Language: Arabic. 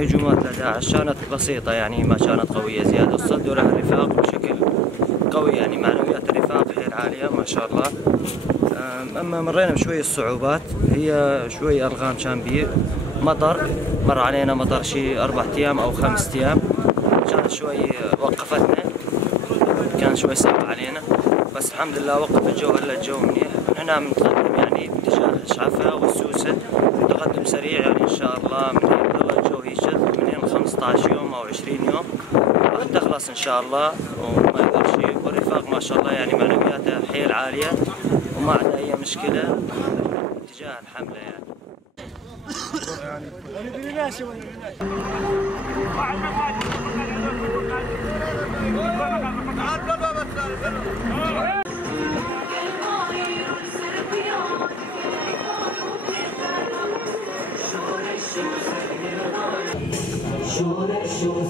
يعني هجومات لداعش كانت بسيطة، يعني ما كانت قوية زيادة، وصدوا لها الرفاق بشكل قوي، يعني معنويات الرفاق حيل عالية ما شاء الله. أما مرينا بشوية الصعوبات، هي شوية ألغام كان بيه، مر علينا مطر شي 4 أيام أو 5 أيام، كانت شوي وقفتنا، كان شوي صعب علينا، بس الحمد لله وقف الجو، هلا الجو منيح. نحن عم نتقدم يعني باتجاه شعفة والسوسة، تقدم سريع يعني إن شاء الله. من يضل الجو يشد من 15 يوم أو 20 يوم راح تخلص إن شاء الله وما يقدر شيء. والرفاق ما شاء الله يعني معنوياته حيل عالية وما عندها أي مشكلة تجاه الحملة يعني. شو